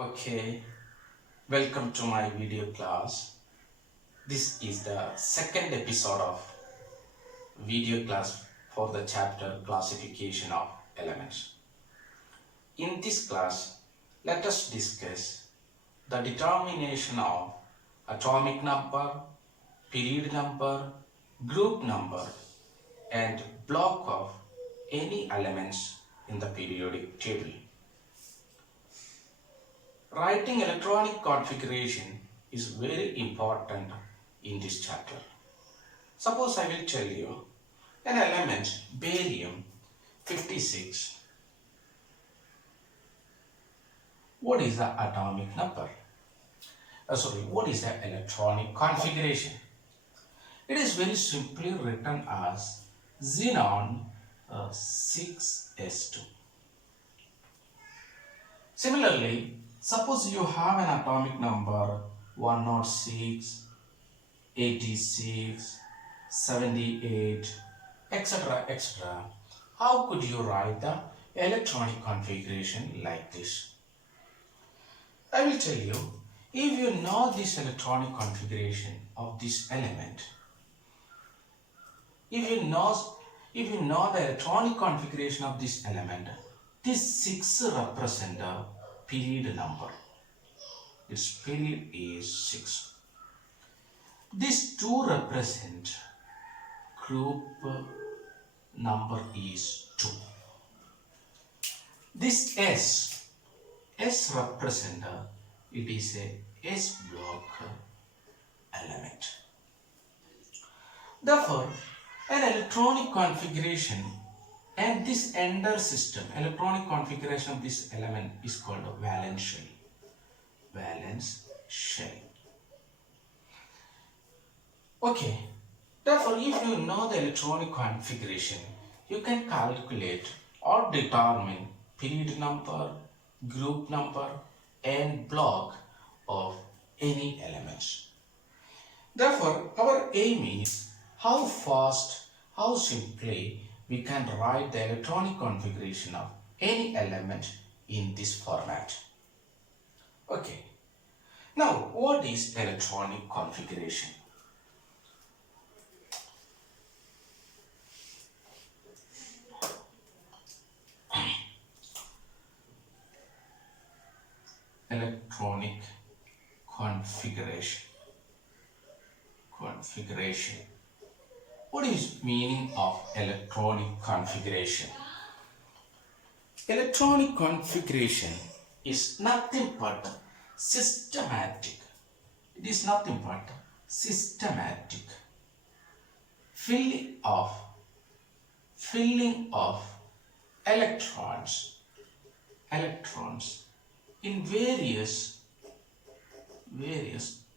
Okay, welcome to my video class. This is the second episode of video class for the chapter classification of elements. In this class, let us discuss the determination of atomic number, period number, group number, and block of any elements in the periodic table. Writing electronic configuration is very important in this chapter. Suppose I will tell you an element barium 56. What is the atomic number? What is the electronic configuration? It is very simply written as xenon 6s2. Similarly, suppose you have an atomic number 106, 86, 78, etc. etc. How could you write the electronic configuration like this? I will tell you, if you know this electronic configuration of this element, if you know the electronic configuration of this element, this 6 represents the period number. Its period is 6. This 2 represent group number is 2. This S represent it is a S block element. Therefore, an electronic configuration and this entire system, electronic configuration of this element is called a valence shell. Valence shell. Okay. Therefore, if you know the electronic configuration, you can calculate or determine period number, group number, and block of any elements. Therefore, our aim is how fast, how simply we can write the electronic configuration of any element in this format. Okay. Now, what is electronic configuration? Electronic configuration. What is meaning of electronic configuration? Electronic configuration is nothing but systematic. It is nothing but systematic filling of electrons in various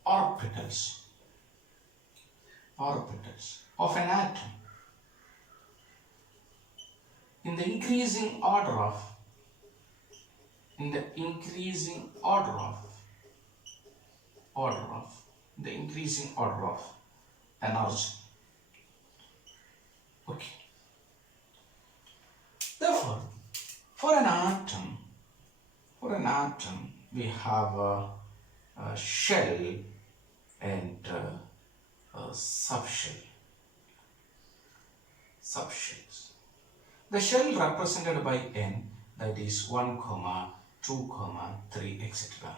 orbitals of an atom in the increasing order of energy. Okay. Therefore, for an atom we have a shell and a subshell. Subshells. The shell represented by N, that is 1, 2, 3, etc.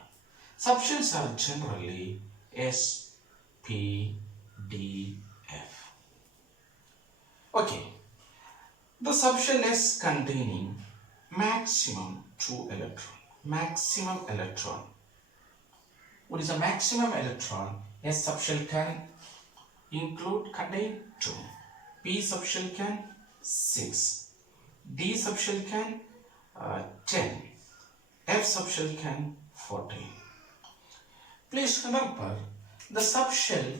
Subshells are generally S, P, D, F. Okay. The subshell S containing maximum 2 electrons. Maximum electron. What is a maximum electron? S subshell can contain 2. P subshell can 6. D subshell can 10. F subshell can 14. Please remember, the subshell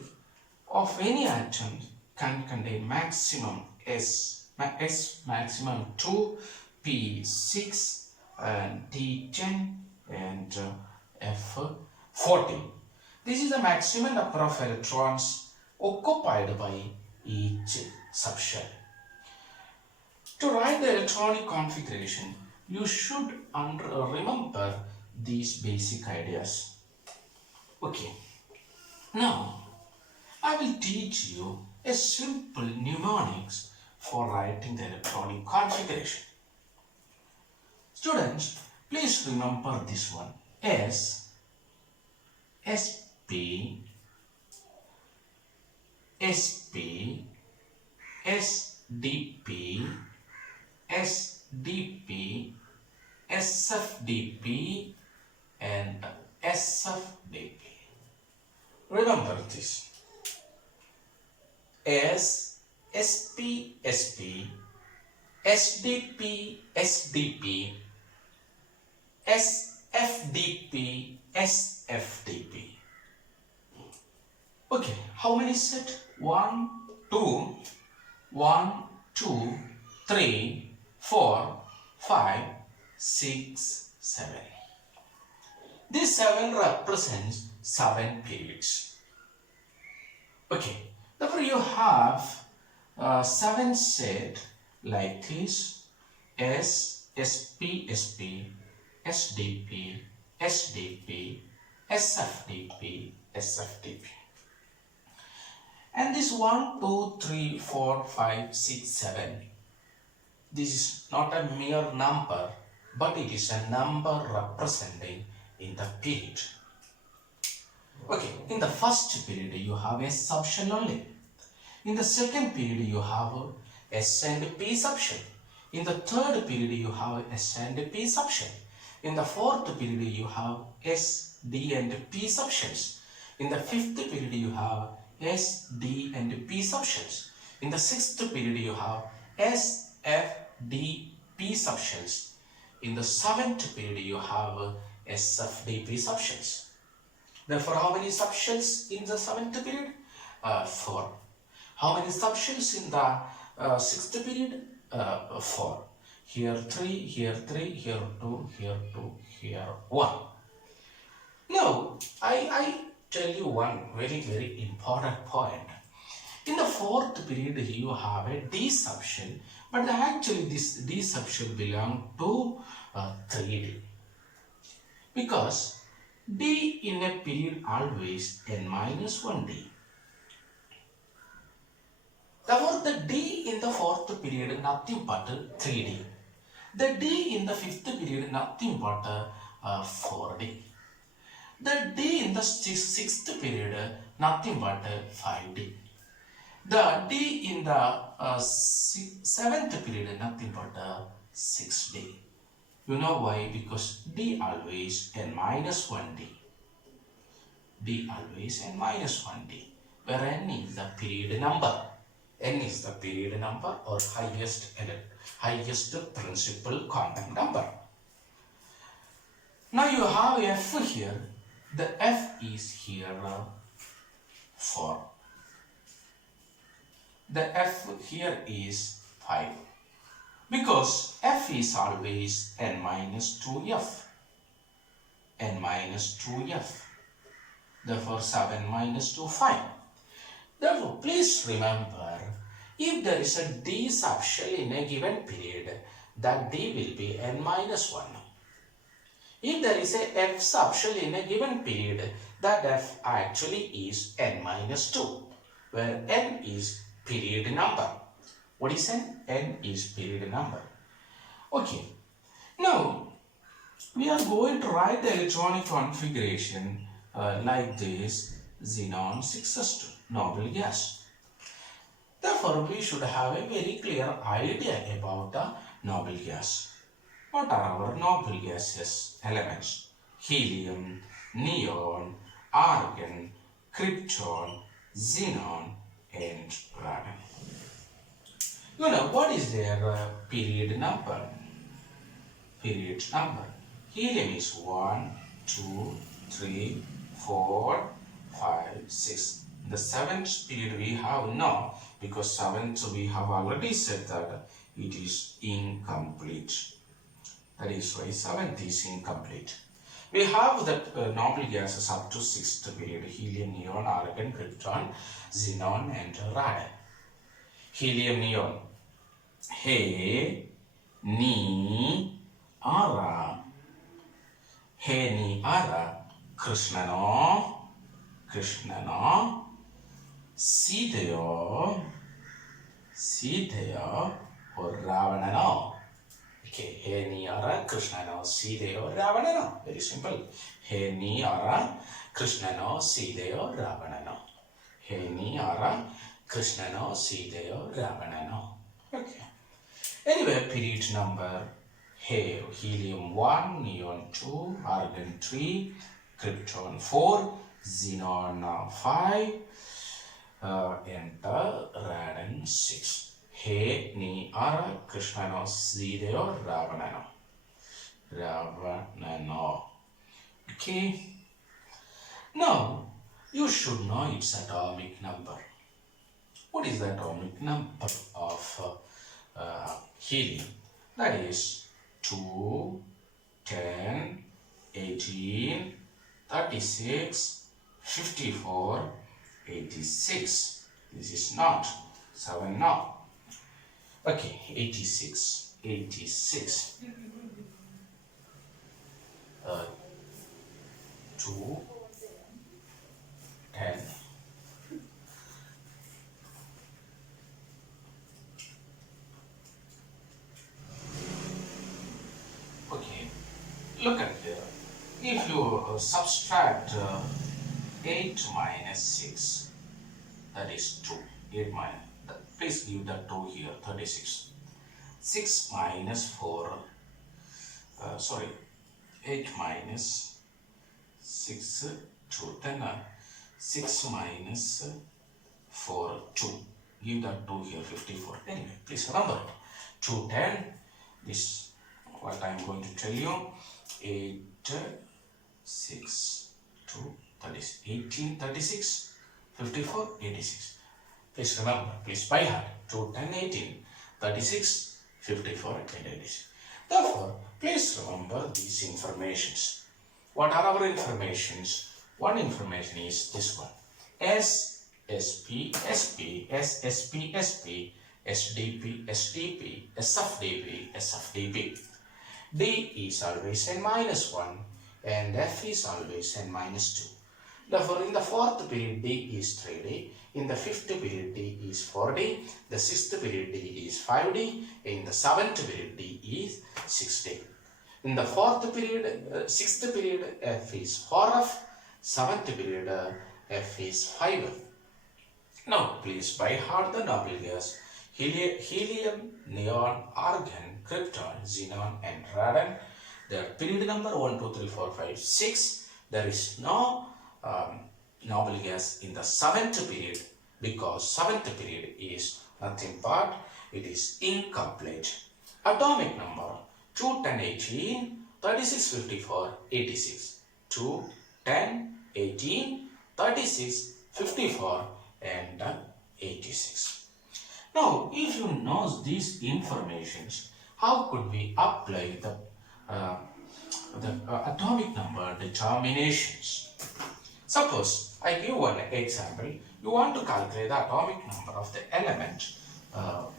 of any atom can contain maximum S maximum 2, P 6, and D 10, and F 14. This is the maximum number of electrons occupied by each subshell. To write the electronic configuration, you should remember these basic ideas. Okay, now I will teach you a simple mnemonics for writing the electronic configuration. Students, please remember this one. S, SP, SP, SDP, SDP, SFDP and SFDP. Remember this. S, SP, SP, SDP, SDP, SFDP, SFDP. Okay, how many set? 1, 2, 1, 2, 3, 4, 5, 6, 7. This 7 represents 7 periods. Okay, therefore you have 7 set like this: S, SP, SP, SDP, SDP, SFDP, SFDP. And this 1, 2, 3, 4, 5, 6, 7. This is not a mere number, but it is a number representing in the period. Okay, in the first period you have a subshell only. In the second period you have S and P subshell. In the third period you have S and P subshell. In the fourth period you have S, D and P subshells. In the fifth period you have S, D and P subshells. In the sixth period you have S, F, D, P subshells. In the seventh period you have S, F, D, P subshells. Therefore, how many subshells in the seventh period? 4. How many subshells in the sixth period? 4. Here 3, here 3, here 2, here 2, here 1. Now, I tell you one very important point. In the fourth period, you have a D subshell, but actually this D subshell belongs to 3D. Because D in a period always n-1D. Therefore, the D in the fourth period nothing but 3D. The D in the fifth period nothing but 4D. The D in the sixth period nothing but 5D. The D in the seventh period nothing but 6D. You know why? Because D always n-1D. D always n-1D, where n is the period number. N is the period number or highest principal quantum number. Now you have F here. The F is here 4. The F here is 5. Because F is always n-2F. n-2F. Therefore, 7 minus 2, 5. Therefore, please remember, if there is a D subshell in a given period, that D will be n-1. If there is a F subshell in a given period, that F actually is n-2, where n is period number. What is n? N is period number. Okay. Now, we are going to write the electronic configuration like this: xenon 6s2, noble gas. Therefore, we should have a very clear idea about the noble gas. What are our noble gases elements? Helium, neon, argon, krypton, xenon and radon. You know what is their period number? Period number. Helium is 1, 2, 3, 4, 5, 6. The seventh period we have now, because seventh we have already said that it is incomplete. That is why seventh is incomplete. We have the noble gases up to sixth period: helium, neon, argon, krypton, xenon and radon. Helium, neon. He, ni, ara. He ni ara Krishnano Sitayo or Ravanano. Okay, he ni ara Krishnano Sitayo Ravanano. Very simple. He ni ara Krishnano Sitayo Ravanano. He ni ara Krishnano Sitayo Ravanano. Okay. Anyway, period number here, helium 1, neon 2, argon 3, krypton 4, xenon 5, enter radon 6. He ni ara Krishnano Sideyo Ravanano. Okay. Now, you should know its atomic number. What is the atomic number of helium? That is 2, 10, 18, 36, 54, 86. This is not 7 now. Okay, 86. 2, 10. Okay, look at here. If you subtract 8 minus 6, that is 2. 8 minus, please give the 2 here, 36. 6 minus 4, 8 minus 6, 2. Then 6 minus 4, 2. Give that 2 here, 54. Anyway, please remember 2, 10. This, what I am going to tell you, 8, 6, 2, 36, 18, 36, 54, 86. Please remember, please by heart, 2, 10, 18, 36, 54, and 86. Therefore, please remember these informations. What are our informations? One information is this one. S, SP, SP, SSP, SP, SDP, SDP, SFDP, SFDP. D is always n minus 1 and F is always n minus 2. Therefore, in the fourth period D is 3D, in the fifth period D is 4D, the sixth period D is 5D, in the seventh period D is 6D. In the fourth period, sixth period F is 4F, seventh period F is 5F. Now, please by heart the noble gas. Helium, neon, argon, krypton, xenon and radon. Their period number 1, 2, 3, 4, 5, 6. There is no noble gas in the seventh period because seventh period is nothing but it is incomplete. Atomic number 2, 10, 18, 36, 54, 86. 2, 10, 18, 36, 54 and 86. Now, if you know these informations, how could we apply the atomic number determinations? Suppose I give one example. You want to calculate the atomic number of the element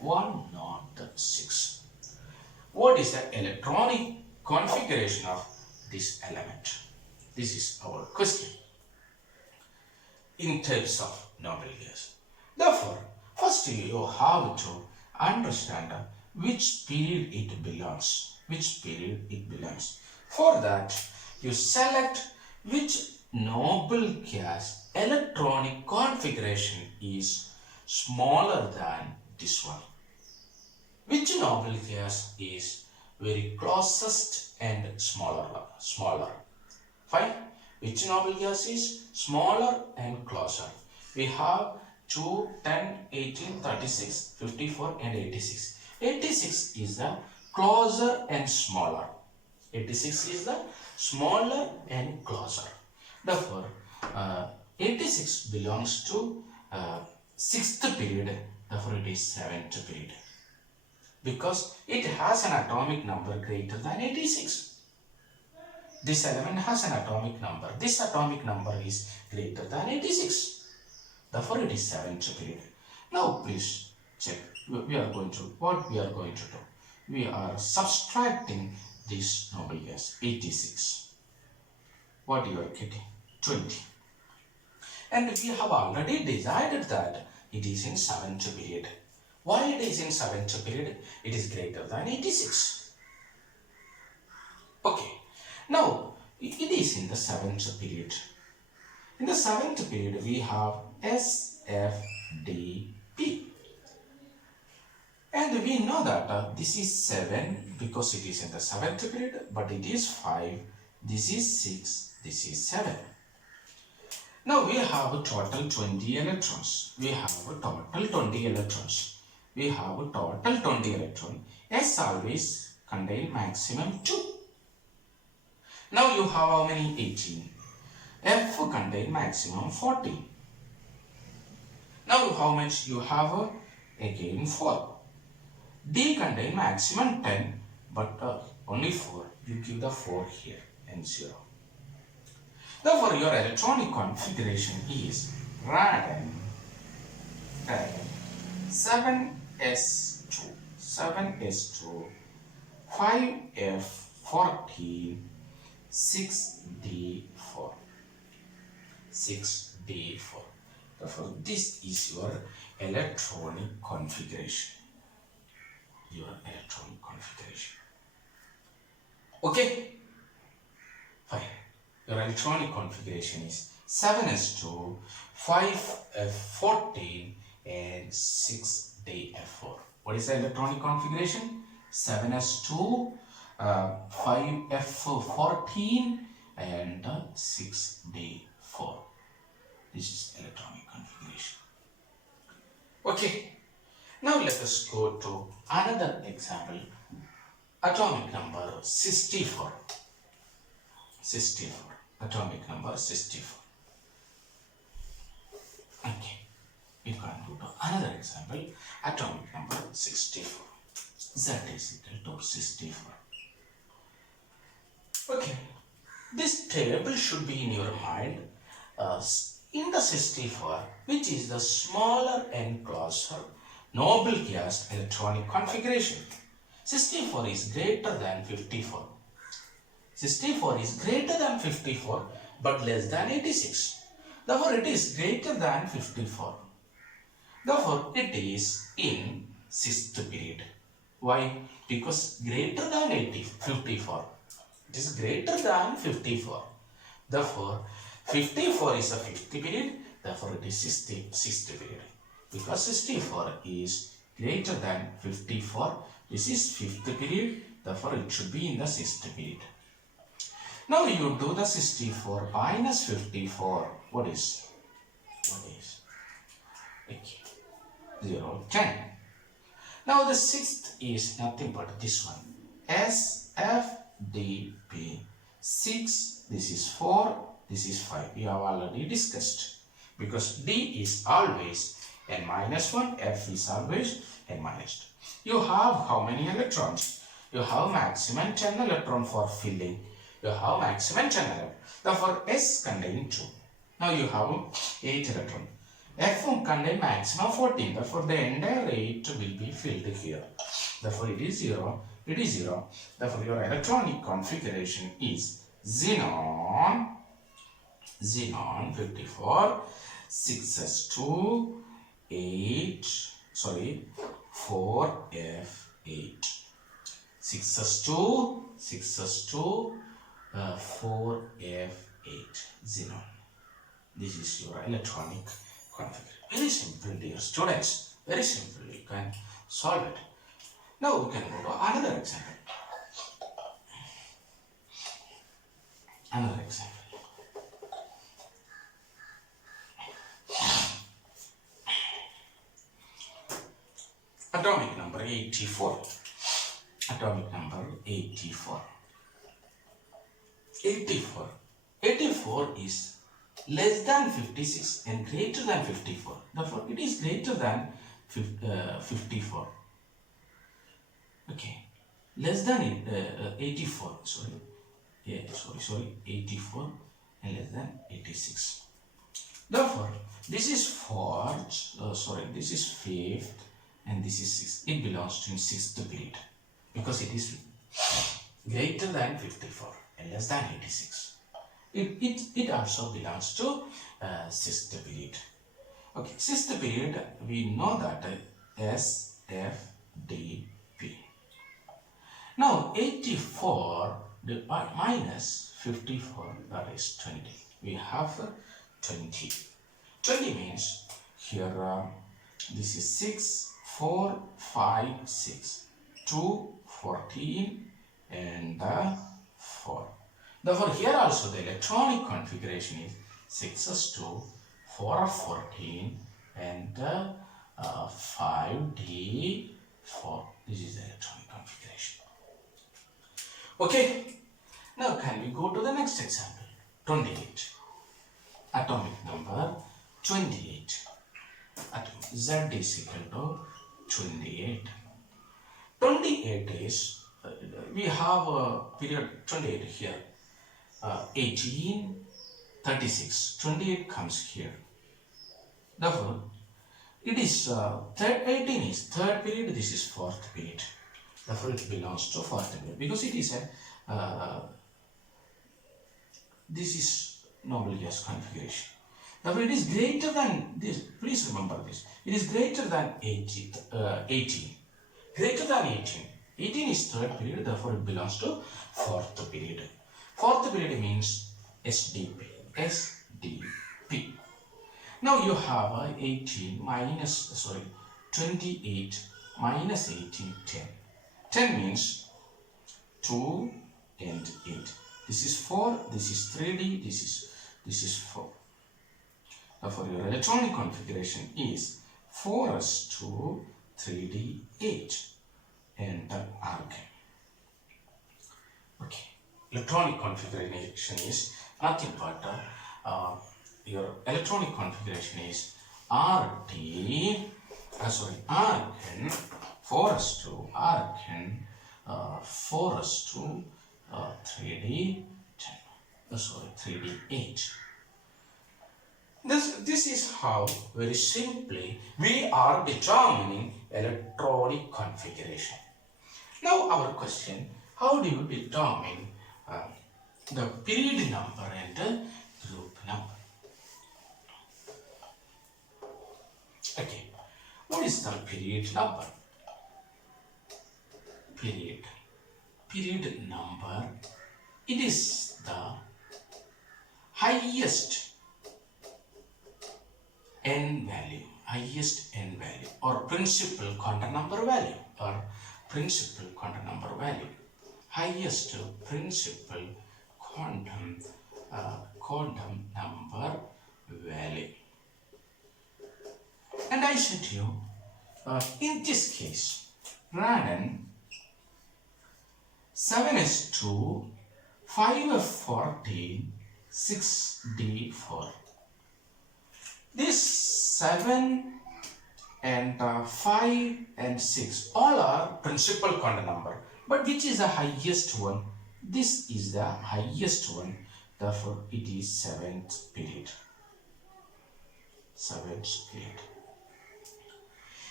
106. What is the electronic configuration of this element? This is our question in terms of noble gas. Therefore, first you have to understand which period it belongs. For that, you select which noble gas electronic configuration is smaller than this one. Which noble gas is very closest and smaller. Fine. Which noble gas is smaller and closer? We have 2, 10, 18, 36, 54 and 86. 86 is the closer and smaller. 86 is the smaller and closer. Therefore, 86 belongs to 6th period. Therefore, it is 7th period. Because it has an atomic number greater than 86. This element has an atomic number. This atomic number is greater than 86. Therefore, it is 7th period. Now, please check. What we are going to do? We are subtracting this noble gas, 86. what you are getting? 20. And we have already decided that it is in 7th period. Why it is in 7th period? It is greater than 86. Okay. Now, it is in the 7th period. In the 7th period, we have S, F, D, P. And we know that this is 7 because it is in the 7th period, but it is 5, this is 6, this is 7. Now we have a total 20 electrons. We have a total 20 electrons. We have a total 20 electrons. S always contain maximum 2. Now you have how many? 18. F contain maximum 14. Now how much you have? Again 4. D contain maximum 10, but only 4. You give the 4 here and 0. Therefore, your electronic configuration is radon 7s2, 5f14, 6d4, 6d4. Therefore, this is your electronic configuration. Okay? Fine. Your electronic configuration is 7s2, 5f14 and 6d4. What is the electronic configuration? 7s2, 5f14 and 6d4. This is electronic configuration. Okay. Now let us go to another example. Atomic number 64. 64. Atomic number 64. Okay. We can go to another example. Atomic number 64. Z is equal to 64. Okay. This table should be in your mind. In the 64, which is the smaller enclosure noble gas electronic configuration. 64 is greater than 54. 64 is greater than 54 but less than 86. Therefore, it is greater than 54. Therefore, it is in 6th period. Why? Because greater than 54. It is greater than 54. Therefore, 54 is the 5th period. Therefore, it is 6th period. Because 64 is greater than 54. This is 5th period. Therefore, it should be in the 6th period. Now you do the 64 minus 54. What is? Okay. 0, 10. Now the 6th is nothing but this one. S, F, D, P. 6, this is 4, this is 5. We have already discussed. Because D is always n minus 1, F is always n minus 2. You have how many electrons? You have maximum 10 electrons for filling. You have maximum 10 electrons. Therefore, S contain 2. Now you have 8 electrons. F contain maximum 14. Therefore, the entire 8 will be filled here. Therefore, it is 0. It is 0. Therefore, your electronic configuration is xenon 54, 6s2, 4f8. 6s2, 4f8 xenon. This is your electronic configuration. Very simple, dear students. Very simple. You can solve it. Now we can go to another example. Another example. Atomic number 84. Atomic number 84. 84 is less than 56 and greater than 54. Therefore, it is greater than 54. Okay. Less than 84. Sorry. Yeah, sorry. 84 and less than 86. Therefore, this is 4th. This is 5th and this is 6th. It belongs to 6th period because it is greater than 54 and less than 86. it also belongs to sixth period. Okay, sixth period, we know that S, F, D, P. Now 84 minus 54, that is 20. We have 20. 20 means here this is 6, 4, 5, 6, 2, 14 and 4. Therefore here also the electronic configuration is 6s2, 4f14 and 5d4. This is the electronic configuration. Okay, now can we go to the next example? 28. Atomic number 28. Z is equal to 28. 28 is, we have a period 28 here. 18, 36. 28 comes here. Therefore, it is 18 is third period, this is fourth period. Therefore, it belongs to fourth period because it is a this is normal gas configuration. Therefore, it is greater than this. Please remember this. It is greater than 18. Greater than 18. 18 is third period. Therefore, it belongs to fourth period. Fourth period means SDP. SDP. Now you have 18 minus 28 minus 18, 10. 10 means 2 and 8. This is 4, this is 3D, this is 4. Therefore, your electronic configuration is 4s2, 3D, 8 and argon. Okay, electronic configuration is nothing but your electronic configuration is argon, 4s2, argon, 4s2, 3D 10, 3D 8. This is how very simply we are determining electronic configuration. Now our question, how do you determine the period number and the group number? Okay, what is the period number? Period number, it is the highest n value or principal quantum number value highest principal quantum number value. And I said to you, in this case, random 7s2, 5f14, 6d4. This 7 and 5 and 6 all are principal quantum number. But which is the highest one? This is the highest one. Therefore, it is seventh period.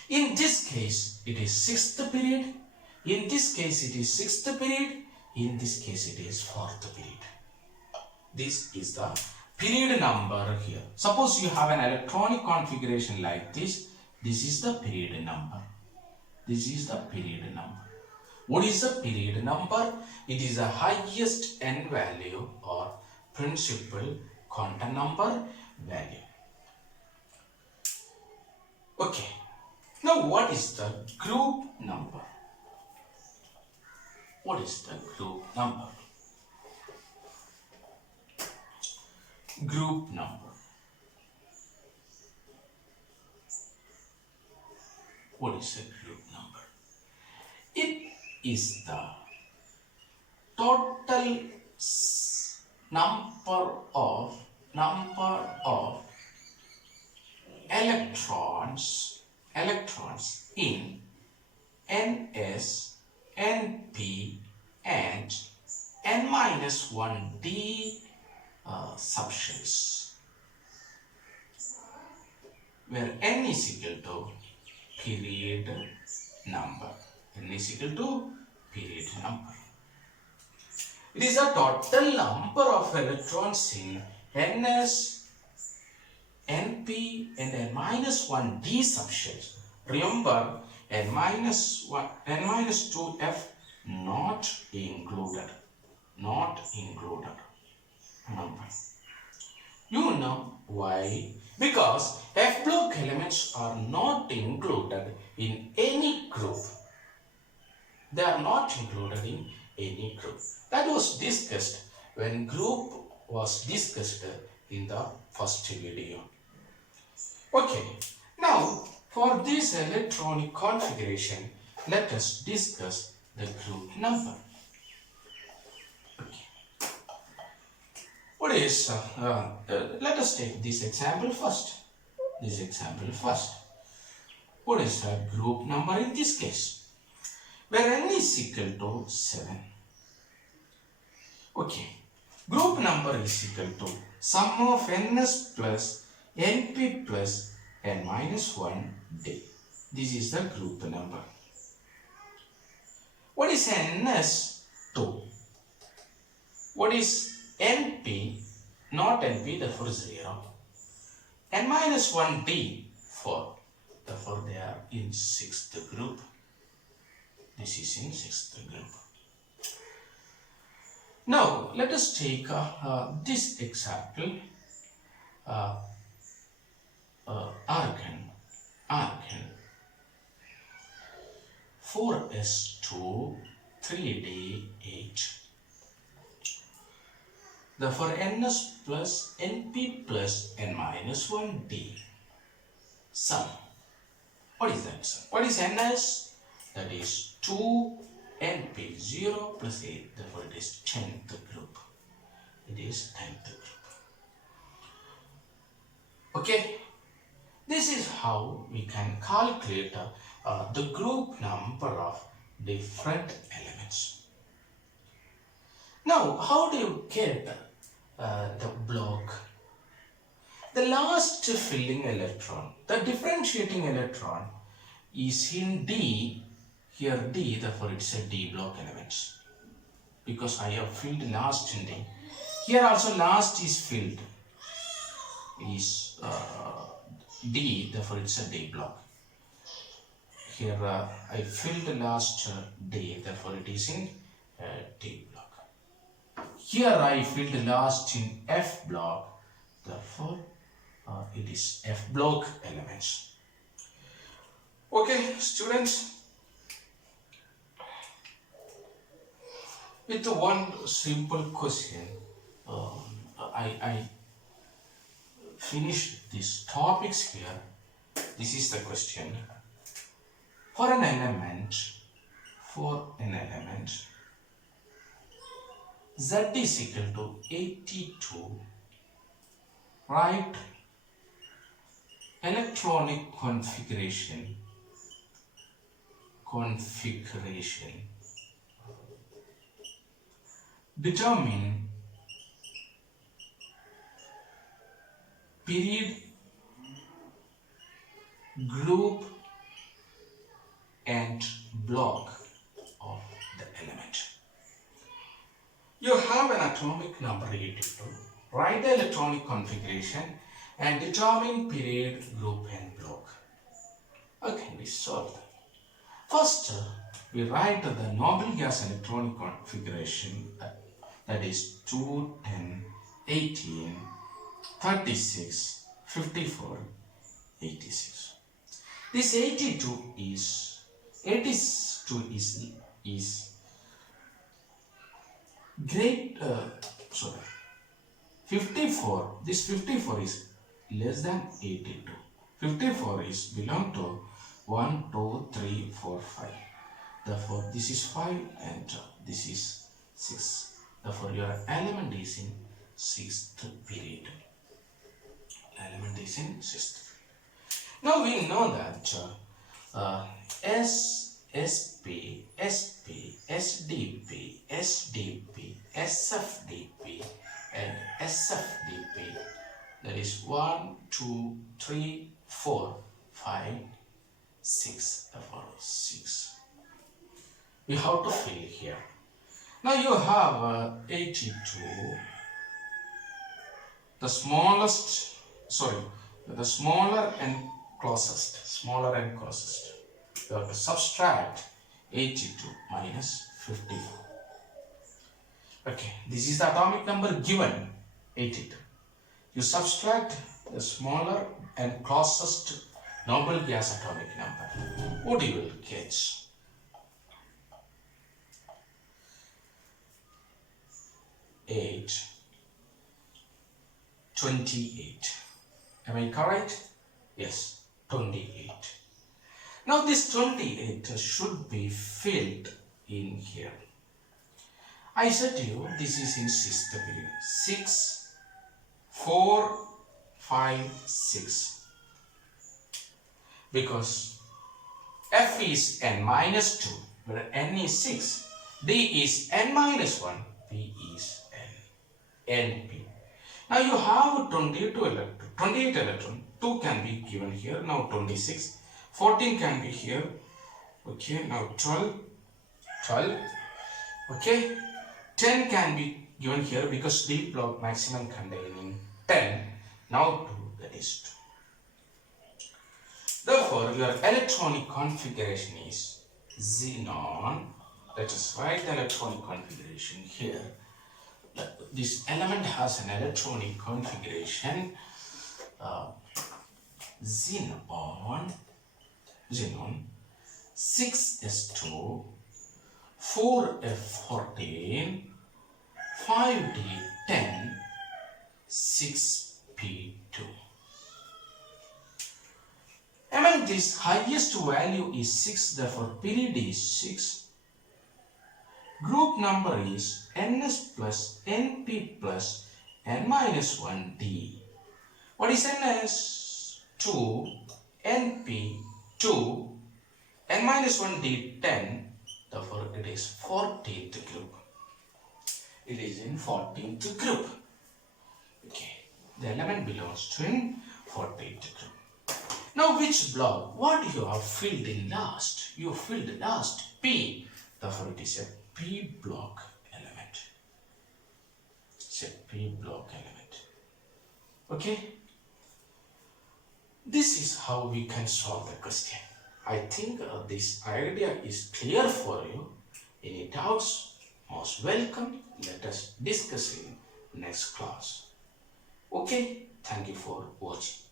In this case, it is sixth period. In this case, it is sixth period. In this case, it is fourth period. This is the period number here. Suppose you have an electronic configuration like this. This is the period number. This is the period number. What is the period number? It is the highest n value or principal quantum number value. Okay. Now what is the group number? What is the group number? Group number. What is a group number? It is the total number of electrons in Ns, Np and n-1d subshells, where n is equal to period number. N is equal to period number. It is the total number of electrons in ns, np and n-1 d subshells. Remember, n-1, n-2f not included. Not included. Remember. You know why? Because F block elements are not included in any group. They are not included in any group. That was discussed when group was discussed in the first video. Okay, now for this electronic configuration, let us discuss the group number. What is, let us take this example first. What is the group number in this case? Where n is equal to 7. Okay. Group number is equal to sum of ns plus np plus n-1 d. This is the group number. What is ns2? What is np? Not np, therefore 0. n-1 d 4. Therefore they are in 6th group. This is in 6th group. Now let us take this example. Argon 4s2 3d8. Therefore ns plus np plus n-1 d. Sum. What is that sum? What is ns? That is 2 np 0 plus 8. Therefore it is 10th group. It is 10th group. Okay. This is how we can calculate the group number of different elements. Now, how do you get the block? The last filling electron, the differentiating electron is in D. Here D, therefore it's a D block elements. Because I have filled last in D. Here also last is filled. Is D, therefore it's a D block. Here I filled the last D, therefore it is in D block. Here I filled the last in F block, therefore it is F block elements. Okay, students. With one simple question, I finished these topics here. This is the question. For an element, Z is equal to 82, write electronic configuration. Determine period, group and block of the element. You have an atomic number 82. Write the electronic configuration and determine period, group and block. How can we solve that? First, we write the noble gas electronic configuration, that is 2, 10, 18, 36, 54, 86. This 82 is great, 54, this 54 is less than 82. 54 is belong to 1, 2, 3, 4, 5. Therefore, this is 5 and this is 6. Therefore, your element is in 6th period. Element is in 6th. Now we know that SP, SP, SDP, SDP, SFDP and SFDP, that is 1, 2, 3, 4, 5, 6, therefore 6. We have to fill here. Now you have 82, the smallest, the smaller and closest. You have to subtract 82 minus 50. Okay, this is the atomic number given, 82. You subtract the smaller and closest noble gas atomic number. What you will get? 8, 28. Am I correct? Yes, 28. Now this 28 should be filled in here. I said to you, this is in system 6, 4, 5, 6. Because F is n minus 2, where n is 6. D is n minus 1, P is n, NP. Now you have 28 electron, 2 can be given here, now 26. 14 can be here, okay, now 12, okay. 10 can be given here because D block maximum containing 10, now 2, that is 2. Therefore, your electronic configuration is xenon. Let us write the electronic configuration here. This element has an electronic configuration xenon 6s2 4f14 5d10 6p2. Among this, highest value is 6, therefore period is 6. Group number is ns plus np plus n minus 1d. What is ns? 2, np 2, n minus 1d 10, therefore it is 14th group. It is in 14th group. Okay, the element belongs to in 14th group. Now which block? What you have filled in last? You filled last P, therefore it is a P block element. It's a P block element. Okay? This is how we can solve the question. I think this idea is clear for you. Any doubts? Most welcome. Let us discuss in next class. Okay? Thank you for watching.